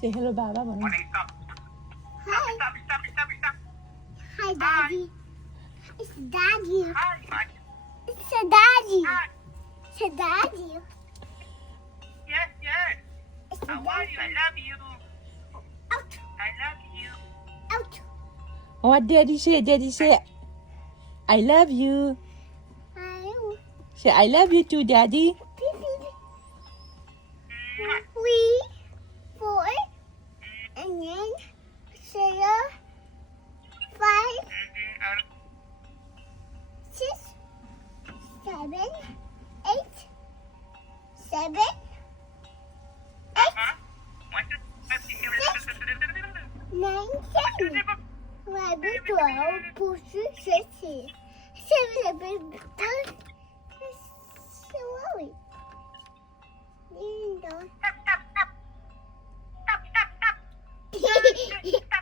Say hello, Baba. Morning, stop. Hi. Stop, stop, stop, stop. Hi, Daddy. It's Daddy. Hi, hi. It's a Daddy. Hi. It's a Daddy. Yes, yes. It's a How are you? I Daddy. love you. Out. I love you. Out. What Daddy say? Daddy say, I love you. Hi. Say, I love you too, Daddy. Mwah. 3, 4, and then 6, 5, 6, 7, 8, 7, 8, Uh-huh. 9, 10, 11, 12, 14, 16, 17, 18, slowly. Ding dong. Stop, stop, stop. Stop, stop, stop. Stop, stop.